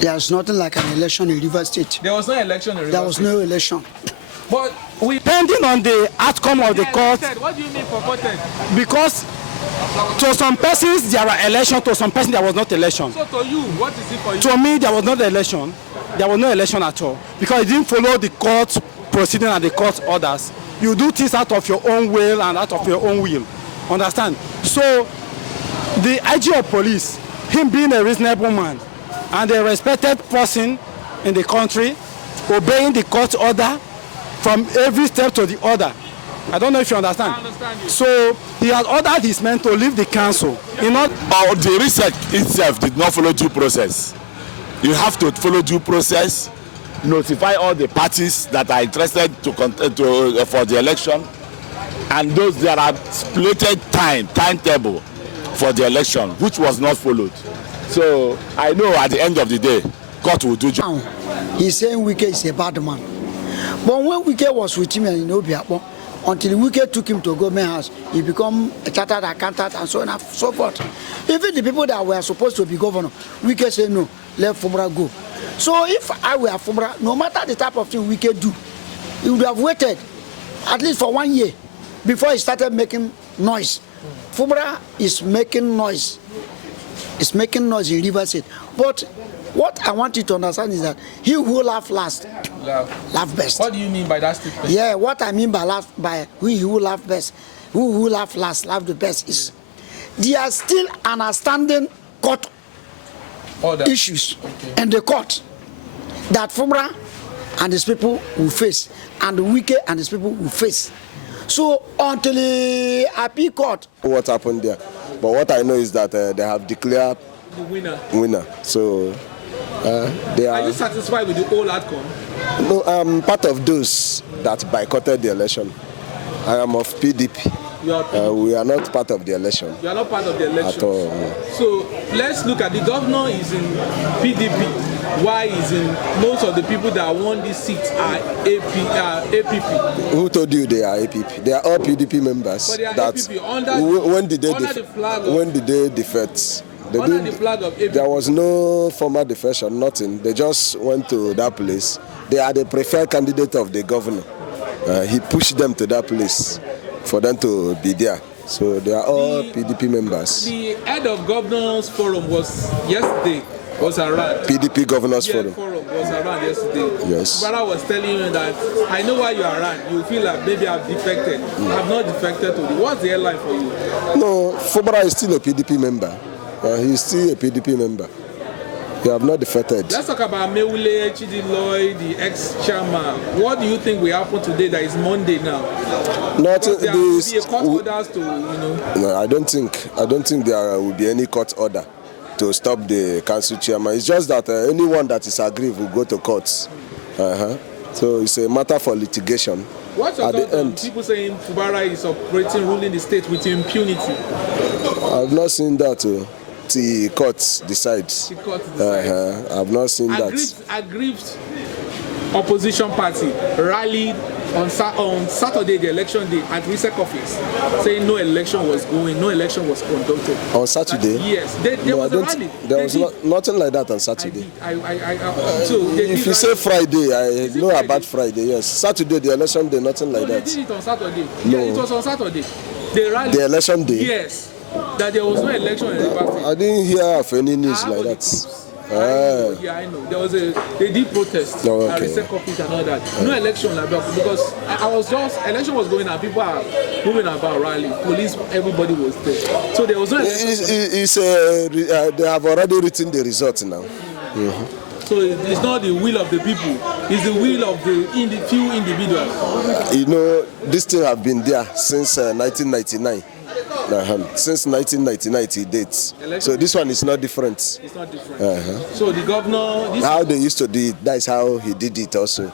There's nothing like an election in Rivers State. There was no election in Rivers There was State. no election. But depending on the outcome of the court. What do you mean purported? Because to some persons there are election, to some persons there was not election. So to you, what is it for you? To me, there was not election. There was no election at all because you didn't follow the court proceeding and the court orders. You do things out of your own will and out of your own will. Understand? So the IG of police, him being a reasonable man and a respected person in the country, obeying the court order from every step to the order. I don't know if you understand. I understand you. So he has ordered his men to leave the council. The research itself did not follow due process. You have to follow due process, notify all the parties that are interested for the election, and those there are slated timetable for the election, which was not followed. So I know at the end of the day, court will do job. He's saying Wike is a bad man. But when Wike was with him in Obiakpo, until Wike took him to government house, he became a chartered accountant and so on and so forth. Even the people that were supposed to be governor, Wike said no, let Fubara go. So if I were Fubara, no matter the type of thing Wike do, he would have waited at least for 1 year before he started making noise. Fubara is making noise. It's making noise in Rivers State. But what I want you to understand is that he who laugh last, laugh best. What do you mean by that statement? Yeah, what I mean by he who laugh best, who laugh last, laugh the best is there are still understanding court issues and the court that Fubara and his people will face, and Wike and his people will face. So until the appeal court. What happened there? But what I know is that they have declared the winner. So they are. Are you satisfied with the whole outcome? No, I'm part of those that boycotted the election. I am of PDP. We are not part of the election. You are not part of the election at all. No. So let's look at the governor is in PDP. Why is in most of the people that won this seat are APP? Who told you they are APP? They are all PDP members. But they are that APP. When did they defect? Under the flag of APP. There was no formal defection, nothing. They just went to that place. They are the preferred candidate of the governor. He pushed them to that place for them to be there. So they are all PDP members. The head of governors forum was yesterday. Was around. PDP Governors Forum. Was around yesterday. Yes. Fubara was telling you that I know why you are around. You feel like maybe I've defected. I've not defected to you. What's the headline for you? No, Fubara is still a PDP member. He's still a PDP member. You have not defected. Let's talk about Meule Chidiloy, the ex-chairman. What do you think will happen today that is Monday now? Not there will be a court orders to, No, I don't think there will be any court order to stop the council chairman. It's just that anyone that is aggrieved will go to courts. So it's a matter for litigation. What's your thought on people saying Fubara is operating, ruling the state with impunity? I've not seen that. The courts decide. I've not seen that. Aggrieved opposition party rallied on Saturday, the election day, at RISEC office, saying no election was conducted. On Saturday? Yes. There was a rally. There was nothing like that on Saturday. If you say Friday, I know about Friday, yes. Saturday, the election day, nothing like that. They did it on Saturday. No. Yeah, it was on Saturday. They rallied. The election day? Yes. That there was no election in the party. I didn't hear of any news like that. Yeah, I know. They did protest at RISEC office and all that. No election like that because election was going on. People are moving about rally. Police, everybody was there. So there was no election. They have already written the results now. So it's not the will of the people. It's the will of the few individuals. You know, this thing have been there since 1999. Since 1999 till dates. So this one is not different. It's not different. So the governor... How they used to do it, that is how he did it also.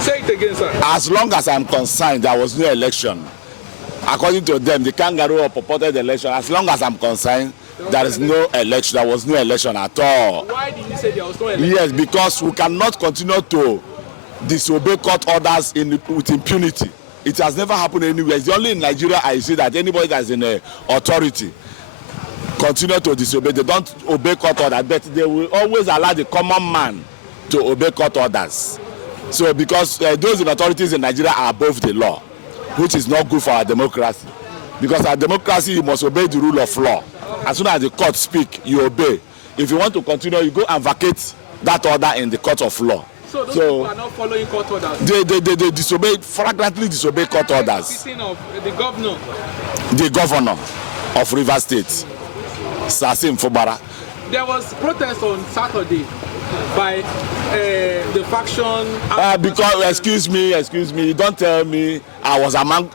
Say it again, sir. As long as I'm concerned, there was no election. According to them, the kangaroo purported election. As long as I'm concerned, there is no election. There was no election at all. Why did you say there was no election? Yes, because we cannot continue to disobey court orders with impunity. It has never happened anywhere. It's only in Nigeria I see that anybody that's in authority continue to disobey. They don't obey court orders, but they will always allow the common man to obey court orders. So because those in authorities in Nigeria are above the law, which is not good for our democracy. Because our democracy, you must obey the rule of law. As soon as the court speak, you obey. If you want to continue, you go and vacate that order in the court of law. So those people are not following court orders? They disobey, flagrantly disobey court orders. Speaking of the governor. The governor of Rivers State, Fubara. There was protest on Saturday by the faction. Because excuse me, don't tell me I was among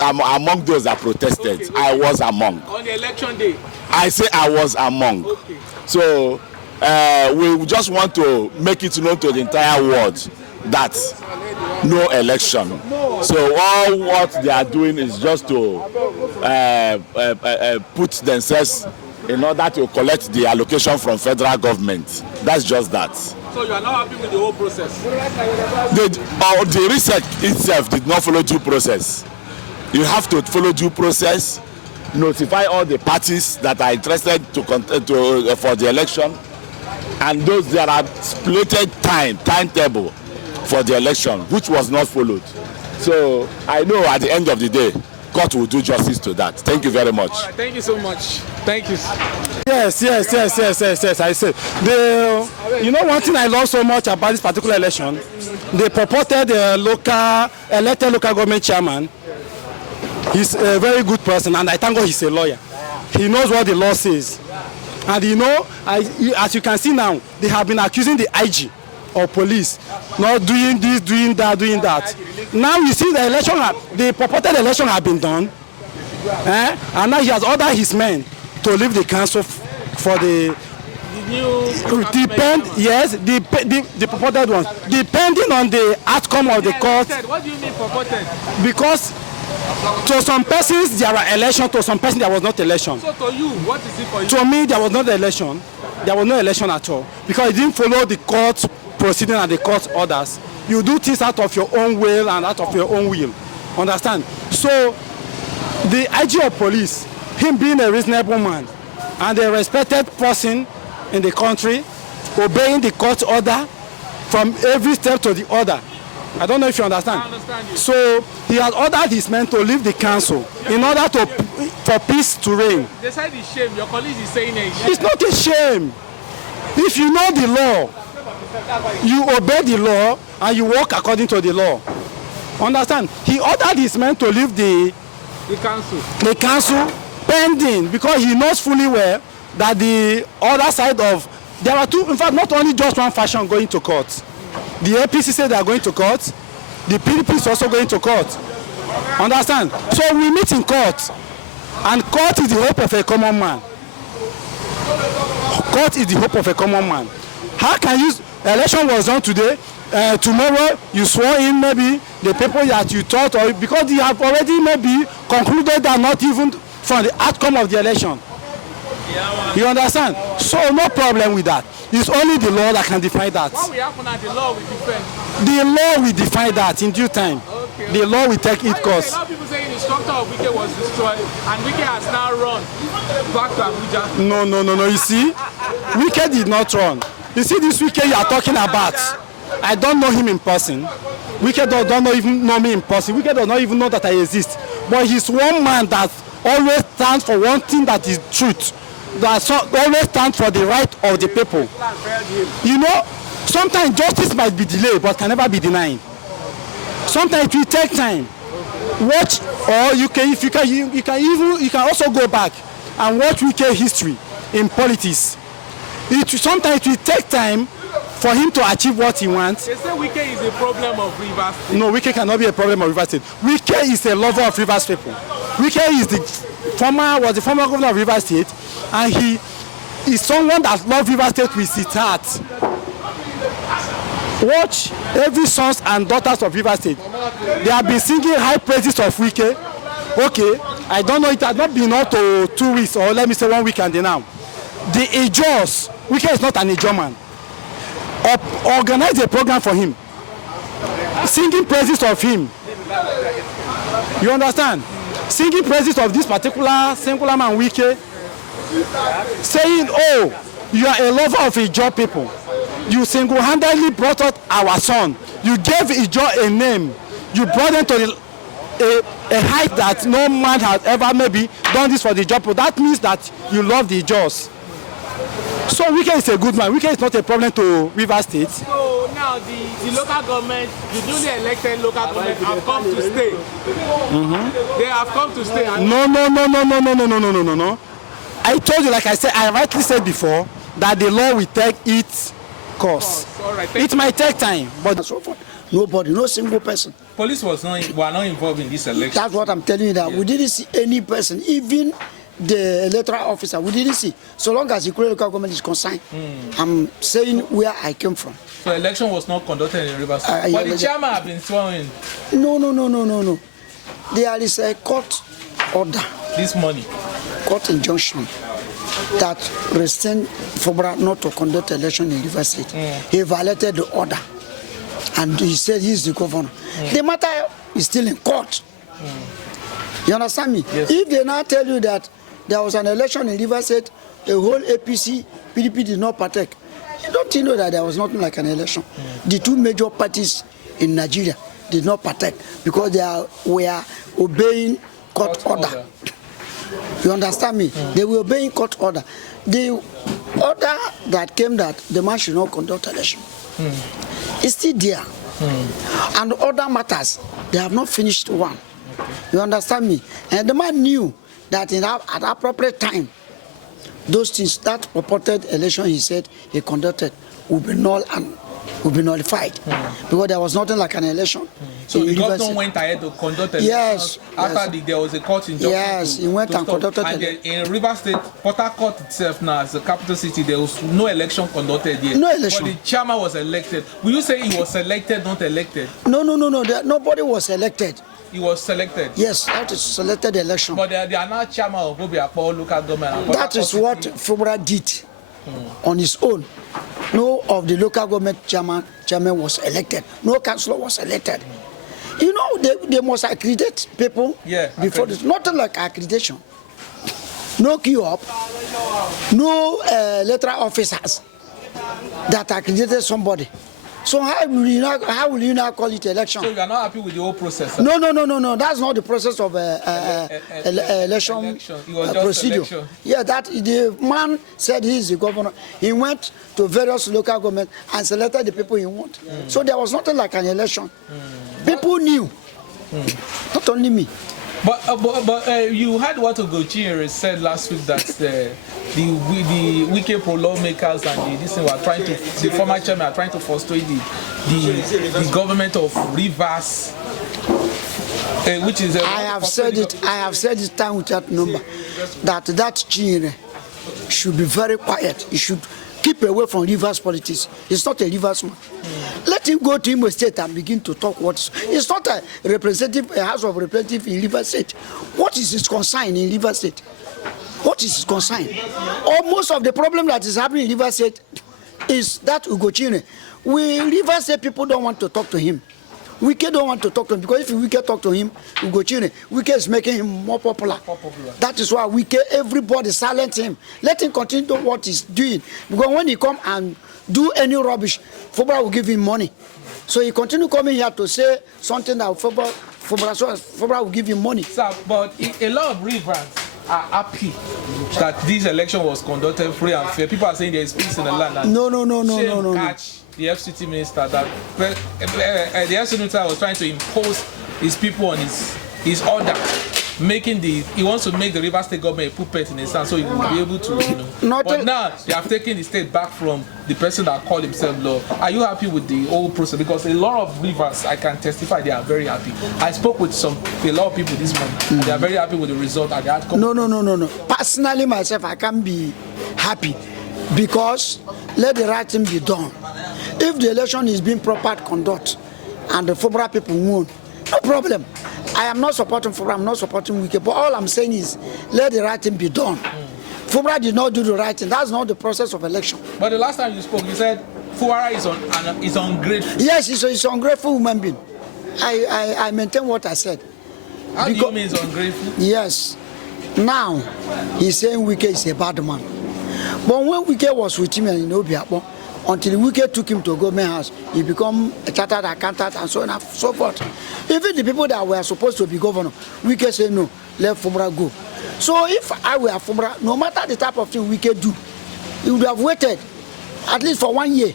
those that protested. Okay. I was among. On the election day. I say I was among. Okay. So we just want to make it known to the entire world that no election. So all what they are doing is just to put themselves in order to collect the allocation from federal government. That's just that. So you are not happy with the whole process? The research itself did not follow due process. You have to follow due process, notify all the parties that are interested for the election, and those there are slated timetable for the election, which was not followed. So I know at the end of the day, court will do justice to that. Thank you very much. All right, thank you so much. Thank you. Yes. I say you know one thing I love so much about this particular election, they purported elected local government chairman. He's a very good person, and I thank God he's a lawyer. He knows what the law says, and you know, as you can see now, they have been accusing the IG or police not doing this, doing that. Now you see the election, the purported election have been done, and now he has ordered his men to leave the council for the the purported ones, depending on the outcome of the court. What do you mean purported? Because to some persons there were election, to some persons there was not election. So to you, what is it for you? To me, there was not election. There was no election at all, because it didn't follow the court proceeding and the court orders. You do things out of your own will and out of your own will. Understand? So the IG of police, him being a reasonable man and a respected person in the country, obeying the court order from every step to the other. I don't know if you understand. I understand you. So he has ordered his men to leave the council in order for peace to reign. They said it's shame. Your colleague is saying it's not a shame. If you know the law, you obey the law and you work according to the law. Understand? He ordered his men to leave the council pending, because he knows fully well that the other side of, there are two, in fact not only just one faction going to court. The APC said they are going to court, the PDP is also going to court. Understand? So we meet in court, and court is the hope of a common man. Court is the hope of a common man. How can you, election was done today, tomorrow you swore in maybe the people that you thought, or because you have already maybe concluded that not even from the outcome of the election. You understand? So no problem with that. It's only the law that can define that. What will happen at the law will defend? The law will define that in due time. Okay. The law will take its course. A lot of people saying the structure of WIKE was destroyed and WIKE has now run back to Abuja. No. You see, WIKE did not run. You see this WIKE you are talking about, I don't know him in person. WIKE don't even know me in person. WIKE does not even know that I exist. But he's one man that always stands for one thing that is truth. That always stands for the right of the people. You know, sometimes justice might be delayed but can never be denied. Sometimes it will take time. Watch, or you can also go back and watch WIKE history in politics. Sometimes it will take time for him to achieve what he wants. They say WIKE is a problem of Rivers State. No, WIKE cannot be a problem of Rivers State. WIKE is a lover of Rivers people. WIKE is was the former governor of Rivers State, and he is someone that loves Rivers State with his heart. Watch every sons and daughters of Rivers State. They have been singing high praises of WIKE. Okay, I don't know, it has not been up to 2 weeks, or let me say 1 weekend now. The Ejos, WIKE is not an Ejo man. Organize a program for him, singing praises of him. You understand? Singing praises of this particular singular man WIKE, saying, oh, you are a lover of Ijaw people. You single-handedly brought out our son. You gave Ijaw a name. You brought them to a height that no man has ever maybe done this for the Ijaw people. That means that you love the Ijaws. So Wike is a good man. Wike is not a problem to Rivers State. So now the local government, the newly elected local government have come to stay. They have come to stay. No. I told you, like I said, I rightly said before, that the law will take its course. It might take time, but so forth. Nobody, no single person. Police were not involved in this election. That's what I'm telling you. That we didn't see any person, even the electoral officer. We didn't see. So long as the local government is concerned, I'm saying where I came from. So election was not conducted in Rivers State. But the chairman have been sworn in. No. There is a court order. This morning. Court injunction that restrained Fubara not to conduct election in Rivers State. He violated the order, and he said he's the governor. The matter is still in court. You understand me? Yes. If they now tell you that there was an election in Rivers State, the whole APC, PDP did not partake, you don't know that there was nothing like an election. The two major parties in Nigeria did not partake because they were obeying court order. You understand me? They were obeying court order. The order that came that the man should not conduct election is still there. And other matters, they have not finished one. You understand me? And the man knew that at appropriate time, those things, that purported election he said he conducted would be null and would be nullified because there was nothing like an election. So the governor went ahead to conduct elections after there was a court injunction. Yes, he went and conducted elections. In Rivers State, Port Harcourt itself now as the capital city, there was no election conducted yet. No election. But the chairman was elected. Will you say he was elected, not elected? No. Nobody was elected. He was selected. Yes, that is selected election. But they are now chairman of Obiakpo local government. That is what Fubara did on his own. No of the local government chairman was elected. No councillor was elected. You know, they must accredit people before this. Nothing like accreditation. No queue up. No electoral officers that accredited somebody. So how will you now call it election? So you are not happy with the whole process? No. That's not the process of election procedure. Election. Yeah, that the man said he is the governor. He went to various local governments and selected the people he wanted. So there was nothing like an election. People knew, not only me. But you heard what Ogochinyere said last week that the Wike pro-lawmakers and the former chairman are trying to frustrate the government of Rivers, which is. I have said it time without number that Chinyere should be very quiet. He should keep away from Rivers politics. He's not a Rivers man. Let him go to Imo State and begin to talk it's not a representative, a House of Representatives in Rivers State. What is his concern in Rivers State? What is his concern? Most of the problem that is happening in Rivers State is that Ugochine. Rivers State people don't want to talk to him. Wike don't want to talk to him because if Wike talk to him, Ugochine, Wike is making him more popular. That is why Wike, everybody silence him. Let him continue to what he's doing. Because when he come and do any rubbish, Fubara will give him money. So he continue coming here to say something that Fubara will give him money. Sir, but a lot of Rivers are happy that this election was conducted free and fair. People are saying there is peace in the land. No. Catch the FCT minister that the FCT minister was trying to impose his people on his order, he wants to make the Rivers State government a puppet in his hand, so he will be able to. But now they have taken the state back from the person that called himself Lord. Are you happy with the whole process? Because a lot of Rivers, I can testify, they are very happy. I spoke with a lot of people this morning. And they are very happy with the result and the outcome. No. Personally, myself, I can't be happy because let the right thing be done. If the election is being proper conducted and the Fubara people won, no problem. I am not supporting Fubara, I'm not supporting Wike, but all I'm saying is let the right thing be done. Fubara did not do the right thing. That's not the process of election. But the last time you spoke, you said Fubara is ungrateful. Yes, he's an ungrateful human being. I maintain what I said. How do you mean he's ungrateful? Yes. Now, he's saying Wike is a bad man. But when Wike was with him in Obiakpo, until Wike took him to government house, he became a chartered accountant and so on and so forth. Even the people that were supposed to be governor, Wike said no, let Fubara go. So if I were Fubara, no matter the type of thing Wike do, he would have waited at least for 1 year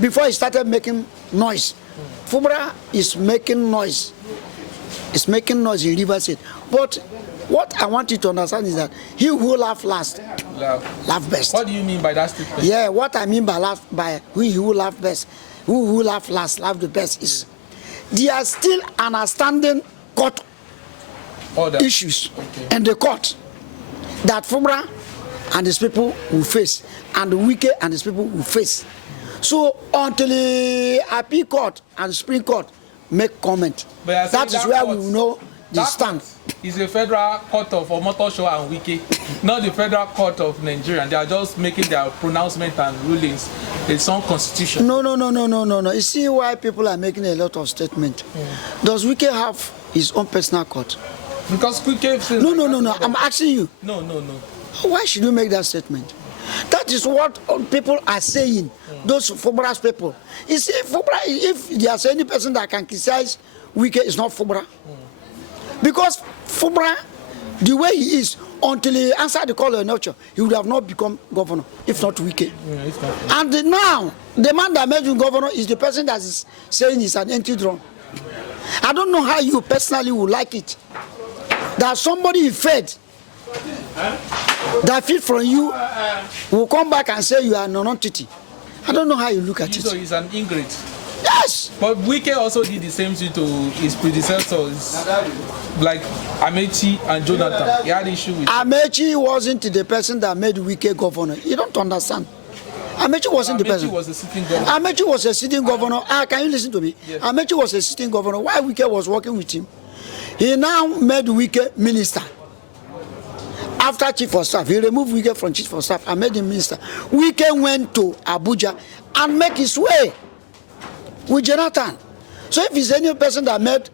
before he started making noise. Fubara is making noise. It's making noise in River State. But what I want you to understand is that he who laugh last, laugh best. What do you mean by that statement? Yeah, what I mean by he who laugh best, who laugh last, laugh the best is there are still understanding court issues and the court that Fubara and his people will face, and the Wike and his people will face. So until the appeal court and the Supreme Court make comment, that is where we will know the stand. Is the federal court of Omotosho and Wike, not the federal court of Nigeria. And they are just making their pronouncement and rulings. It's on constitution. No. You see why people are making a lot of statements. Does Wike have his own personal court? Because Wike... No. I'm asking you. No. Why should you make that statement? That is what people are saying. Those Fubara's people. You see, Fubara, if there's any person that can criticize Wike, it's not Fubara. Because Fubara, the way he is, until he answered the call of nature, he would have not become governor, if not Wike. And now, the man that made him governor is the person that is saying he's an empty drum. I don't know how you personally would like it. That somebody fed, that feed from you, will come back and say you are non-entity. I don't know how you look at it. So he's an ingrate. Yes. But Wike also did the same thing to his predecessors, like Amechi and Jonathan. He had issue with Amechi wasn't the person that made Wike governor. You don't understand. Amechi wasn't the person. Amechi was a sitting governor. Amechi was a sitting governor. Can you listen to me? Yes. Amechi was a sitting governor. While Wike was working with him, he now made Wike minister. After chief of staff, he removed Wike from chief of staff and made him minister. Wike went to Abuja and make his way with Jonathan. So if it's any person that made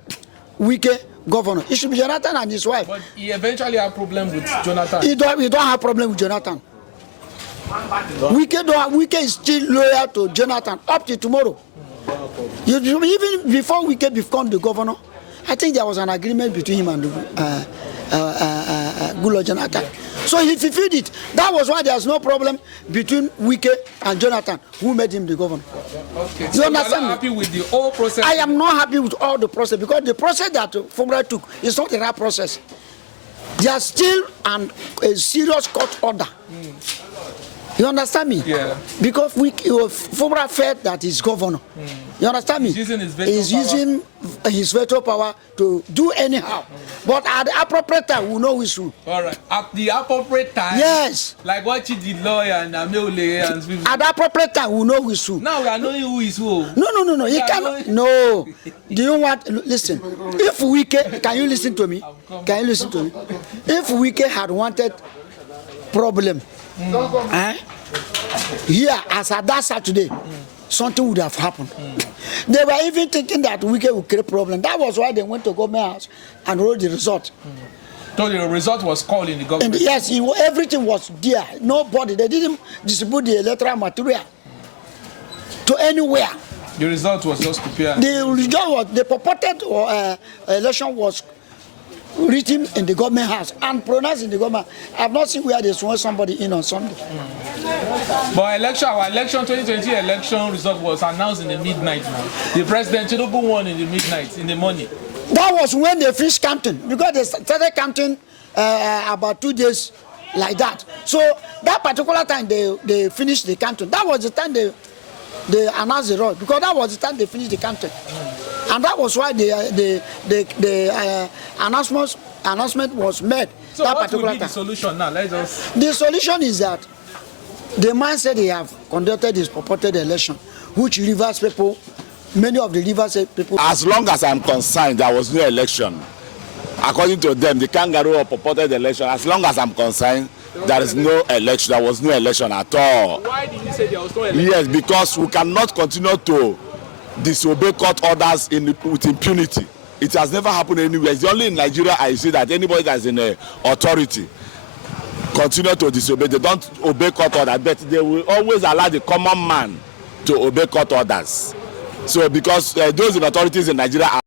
Wike governor, it should be Jonathan and his wife. But he eventually had a problem with Jonathan. He don't have problem with Jonathan. Wike is still loyal to Jonathan up to tomorrow. Even before Wike became the governor, I think there was an agreement between him and Goodluck Jonathan. So he fulfilled it. That was why there's no problem between Wike and Jonathan, who made him the governor. Okay. You so understand? You're not happy with the whole process? I am not happy with all the process, because the process that Fubara took is not the right process. There's still a serious court order. You understand me? Yeah. Because Fubara felt that he's governor. You understand me? He's using his veto power to do anyhow. But at the appropriate time, we know it's true. All right. At the appropriate time? Yes. Like what he did, lawyer and Ameole and people. At the appropriate time, we know it's true. Now we are knowing who is who. No. He cannot. No. Do you want? Listen. If Wike, can you listen to me? Can you listen to me? If Wike had wanted problem, here as at that Saturday, something would have happened. They were even thinking that Wike would create problem. That was why they went to government house and wrote the result. So the result was called in the government? And yes, everything was there. Nobody, they didn't distribute the electoral material to anywhere. The result was just prepared? The result was, the purported election was written in the government house and pronounced in the government. I have not seen where they sworn somebody in on Sunday. But our election 2020 election result was announced in the midnight now. The president Tinubu won in the midnight, in the morning. That was when they finished counting, because they started counting about 2 days like that. So that particular time they finished the counting. That was the time they announced the result, because that was the time they finished the counting. And that was why the announcement was made. So that what particular will be the solution now? The solution is that the man said he have conducted his purported election, which Rivers people, many of the Rivers people. As long as I'm concerned, there was no election. According to them, the kangaroo of purported election, as long as I'm concerned, there is no election. There was no election at all. Why did you say there was no election? Yes, because we cannot continue to disobey court orders with impunity. It has never happened anywhere. It's only in Nigeria I see that anybody that's in authority continue to disobey. They don't obey court orders, but they will always allow the common man to obey court orders. So because those in authorities in Nigeria are